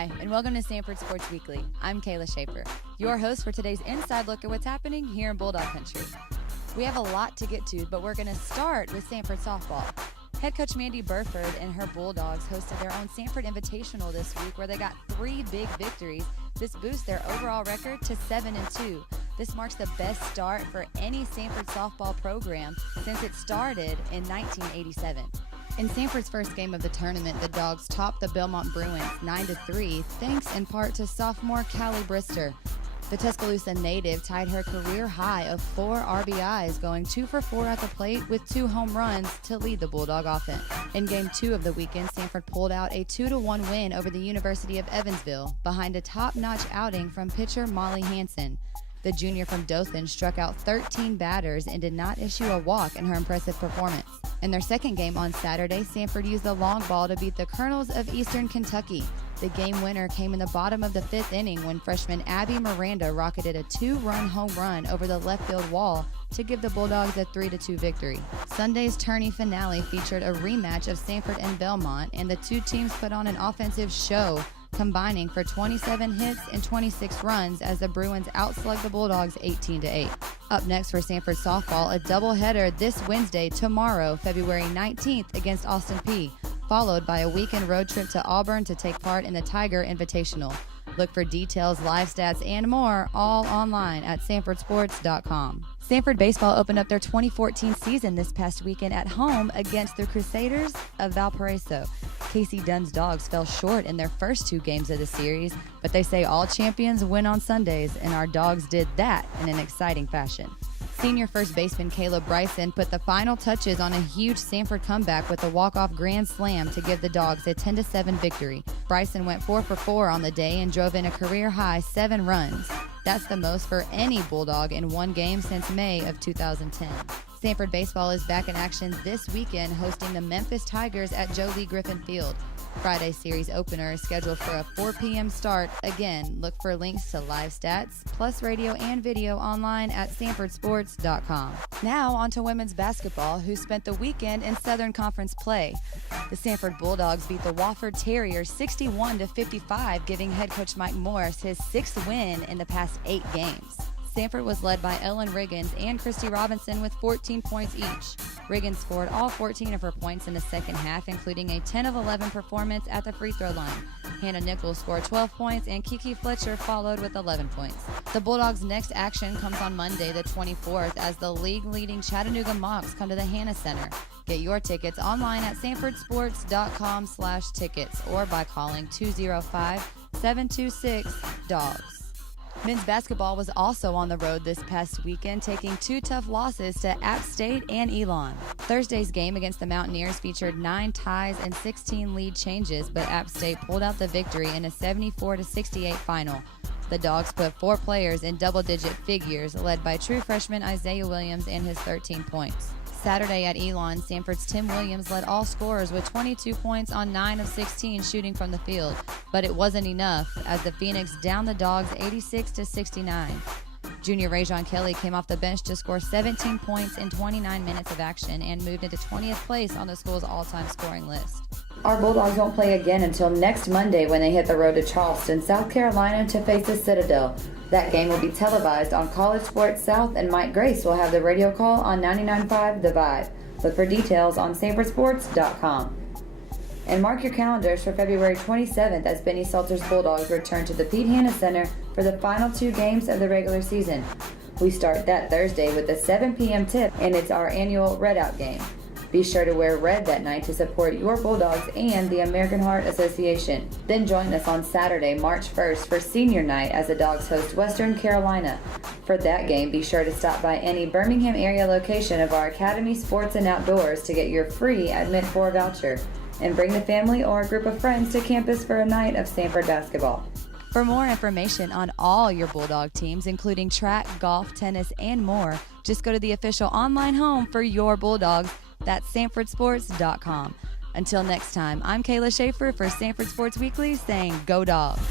Hi, and welcome to Samford Sports Weekly. I'm Kayla Schaefer, your host for today's inside look at what's happening here in Bulldog Country. We have a lot to get to, but we're going to start with Samford softball. Head coach Mandy Burford and her Bulldogs hosted their own Samford Invitational this week where they got 3 big victories. This boosts their overall record to 7-2. This marks the best start for any Samford softball program since it started in 1987. In Samford's first game of the tournament, the Dogs topped the Belmont Bruins 9-3, thanks in part to sophomore Callie Brister. The Tuscaloosa native tied her career high of 4 RBIs, going 2 for 4 at the plate with 2 home runs to lead the Bulldog offense. In Game 2 of the weekend, Samford pulled out a 2-1 win over the University of Evansville behind a top-notch outing from pitcher Molly Hansen. The junior from Dothan struck out 13 batters and did not issue a walk in her impressive performance. In their second game on Saturday, Samford used the long ball to beat the Colonels of Eastern Kentucky. The game winner came in the bottom of the 5th inning when freshman Abby Miranda rocketed a 2-run home run over the left field wall to give the Bulldogs a 3-2 victory. Sunday's tourney finale featured a rematch of Samford and Belmont, and the two teams put on an offensive show, combining for 27 hits and 26 runs as the Bruins outslugged the Bulldogs 18-8. Up next for Samford softball, a doubleheader this Wednesday, tomorrow, February 19th against Austin Peay, followed by a weekend road trip to Auburn to take part in the Tiger Invitational. Look for details, live stats, and more all online at samfordsports.com. Samford Baseball opened up their 2014 season this past weekend at home against the Crusaders of Valparaiso. Casey Dunn's Dogs fell short in their first 2 games of the series, but they say all champions win on Sundays, and our Dogs did that in an exciting fashion. Senior first baseman Caleb Bryson put the final touches on a huge Samford comeback with a walk-off grand slam to give the Dogs a 10-7 victory. Bryson went 4 for 4 on the day and drove in a career-high 7 runs. That's the most for any Bulldog in one game since May of 2010. Samford Baseball is back in action this weekend, hosting the Memphis Tigers at Joe Lee Griffin Field. Friday's series opener is scheduled for a 4 p.m. start. Again, look for links to live stats, plus radio and video online at samfordsports.com. Now on to women's basketball, who spent the weekend in Southern Conference play. The Samford Bulldogs beat the Wofford Terriers 61-55, giving head coach Mike Morris his 6th win in the past 8 games. Samford was led by Ellen Riggins and Christy Robinson with 14 points each. Riggins scored all 14 of her points in the second half, including a 10 of 11 performance at the free throw line. Hannah Nichols scored 12 points, and Kiki Fletcher followed with 11 points. The Bulldogs' next action comes on Monday, the 24th, as the league-leading Chattanooga Mocs come to the Hannah Center. Get your tickets online at samfordsports.com/tickets or by calling 205-726-DOGS. Men's basketball was also on the road this past weekend, taking 2 tough losses to App State and Elon. Thursday's game against the Mountaineers featured 9 ties and 16 lead changes, but App State pulled out the victory in a 74-68 final. The Dogs put 4 players in double-digit figures, led by true freshman Isaiah Williams and his 13 points. Saturday at Elon, Samford's Tim Williams led all scorers with 22 points on 9 of 16 shooting from the field, but it wasn't enough as the Phoenix downed the Dogs 86-69. Junior Rajon Kelly came off the bench to score 17 points in 29 minutes of action and moved into 20th place on the school's all-time scoring list. Our Bulldogs won't play again until next Monday when they hit the road to Charleston, South Carolina to face the Citadel. That game will be televised on College Sports South, and Mike Grace will have the radio call on 99.5 The Vibe. Look for details on samfordsports.com. And mark your calendars for February 27th as Benny Salter's Bulldogs return to the Pete Hanna Center for the final 2 games of the regular season. We start that Thursday with a 7 p.m. tip, and it's our annual Red Out game. Be sure to wear red that night to support your Bulldogs and the American Heart Association. Then join us on Saturday, March 1st for senior night as the Dogs host Western Carolina. For that game, be sure to stop by any Birmingham area location of our Academy Sports and Outdoors to get your free Admit 4 voucher. And bring the family or a group of friends to campus for a night of Samford basketball. For more information on all your Bulldog teams, including track, golf, tennis, and more, just go to the official online home for your Bulldogs. That's samfordsports.com. Until next time, I'm Kayla Schaefer for Samford Sports Weekly saying, Go Dogs!